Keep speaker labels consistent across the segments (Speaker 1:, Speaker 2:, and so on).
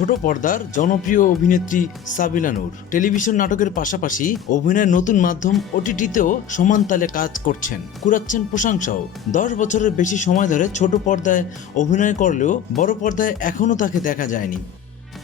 Speaker 1: ছোট পর্দার জনপ্রিয় অভিনেত্রী সাবিলা নূর। টেলিভিশন নাটকের পাশাপাশি অভিনয়ের নতুন মাধ্যম ওটিটিতেও সমান তালে কাজ করছেন। কুড়াচ্ছেন প্রশংসাও দশ বছরের বেশি সময় ধরে ছোট পর্দায় অভিনয় করলেও বড় পর্দায় এখনও তাকে দেখা যায়নি।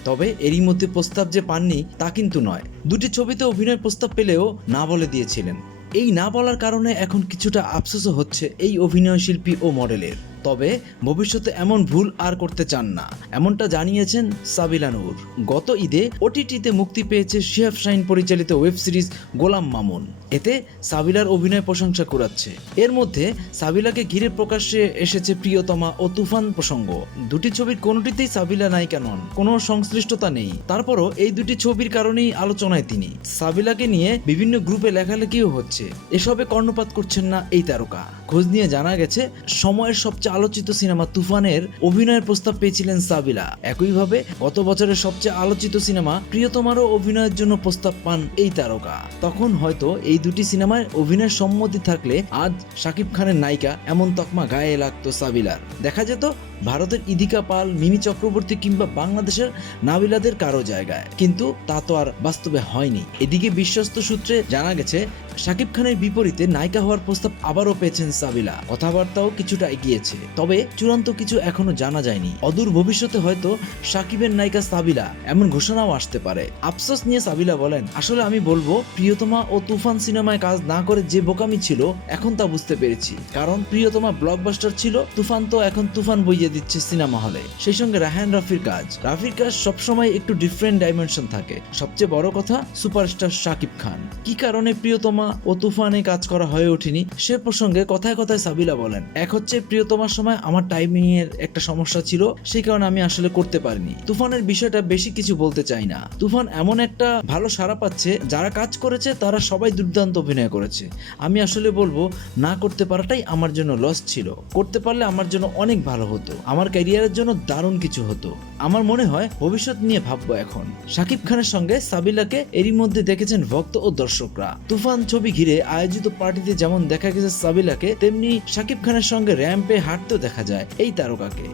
Speaker 1: তবে এরই মধ্যে প্রস্তাব যে পাননি তা কিন্তু নয়। দুটি ছবিতে অভিনয় প্রস্তাব পেলেও না বলে দিয়েছিলেন। এই না বলার কারণে এখন কিছুটা আফসোসও হচ্ছে এই অভিনয় শিল্পী ও মডেলের। তবে ভবিষ্যতে এমন ভুল আর করতে চান না। এমনটা জানিয়েছেন সাবিলা নূর। গত ঈদে ওটিটিতে মুক্তি পেয়েছে শিহাব শাহিন পরিচালিত ওয়েব সিরিজ গোলাম মামুন। এতে সাবিলার অভিনয় প্রশংসা কুড়াচ্ছে। এর মধ্যে সাবিলাকে ঘিরে প্রকাশ্যে এসেছে প্রিয়তমা ও তুফান প্রসঙ্গ। দুটি ছবির কোনোটিতেই সাবিলা নায়িকা নন, কোনো সংশ্লিষ্টতা নেই। তারপরও এই দুটি ছবির কারণেই আলোচনায় তিনি। সাবিলাকে নিয়ে বিভিন্ন গ্রুপে লেখালেখিও হচ্ছে। এসবে কর্ণপাত করছেন না এই তারকা। খোঁজ নিয়ে জানা গেছে, সময়ের সবচেয়ে আলোচিত সিনেমা তুফানের অভিনয়ের প্রস্তাব পেয়েছিলেন সাবিলা। একইভাবে, গত বছরের সবচেয়ে আলোচিত সিনেমা প্রিয়তমারও অভিনয়ের জন্য প্রস্তাব পান এই তারকা। তখন হয়তো এই দুটি সিনেমায় অভিনয়ের সম্মতি থাকলে আজ শাকিব খানের নায়িকা এমন তকমা গায়ে লাগতো সাবিলার। দেখা যেত ভারতের ইদিকা পাল, মিমি চক্রবর্তী কিংবা বাংলাদেশের নাবিলাদের কারও জায়গায়। কিন্তু তা তো আর বাস্তবে হয়নি। এদিকে বিশ্বস্ত সূত্রে জানা গেছে শাকিব খানের বিপরীতে নায়িকা হওয়ার প্রস্তাব আবারও পেয়েছেন সাবিলা। কথাবার্তাও কিছুটা এগিয়েছে, তবে চূড়ান্ত কিছু এখনও জানা যায়নি। অদূর ভবিষ্যতে হয়তো শাকিবের নায়িকা সাবিলা এমন ঘোষণাও আসতে পারে। আফসোস নিয়ে সাবিলা বলেন, আসলে আমি বলব, প্রিয়তমা ও তুফান সিনেমায় কাজ না করে যে বোকামি ছিল, এখন তা বুঝতে পেরেছি। কারণ প্রিয়তমা ব্লকবাস্টার ছিল, তুফান তো এখন তুফান বইয়ে দিচ্ছে সিনেমা হলে। সেই সঙ্গে রাহান রাফির কাজ। রাফির কাজ সবসময় একটু ডিফারেন্ট ডাইমেনশন থাকে। সবচেয়ে বড় কথা সুপারস্টার শাকিব খান। কি কারণে প্রিয়তমা ও তুফানে কাজ করা হয়ে ওঠেনি, সে প্রসঙ্গে কথায় কথায় সাবিলা বলেন, এক হচ্ছে প্রিয়তমার সময় আমার টাইমিং এর একটা সমস্যা ছিল, সেই কারণে আমি আসলে করতে পারিনি। তুফানের বিষয়টা বেশি কিছু বলতে চাই না। তুফান এমন একটা ভালো সাড়া পাচ্ছে, যারা কাজ করেছে তারা সবাই দুর্দান্ত অভিনয় করেছে। আমি আসলে বলব, না করতে পারাটাই আমার জন্য লস ছিল। করতে পারলে আমার জন্য অনেক ভালো হতো। আমার ক্যারিয়ারের জন্য দারুণ কিছু হতো। আমার মনে হয়, ভবিষ্যৎ নিয়ে ভাববো এখন। শাকিব খানের সঙ্গে সাবিলাকে এরই মধ্যে দেখেছেন ভক্ত ও দর্শকরা। তুফান ছবি ঘিরে আয়োজিত পার্টিতে যেমন দেখা গেছে সাবিলাকে, তেমনি শাকিব খানের সঙ্গে র্যাম্পে হাঁটতেও দেখা যায় এই তারকাকে।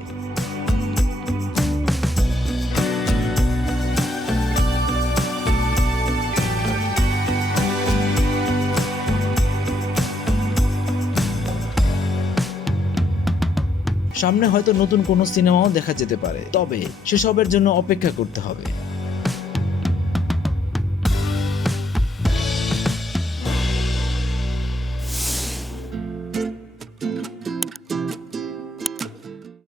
Speaker 1: সামনে হয়তো নতুন কোনো সিনেমাও দেখা যেতে পারে, তবে সেসবের জন্য অপেক্ষা করতে হবে।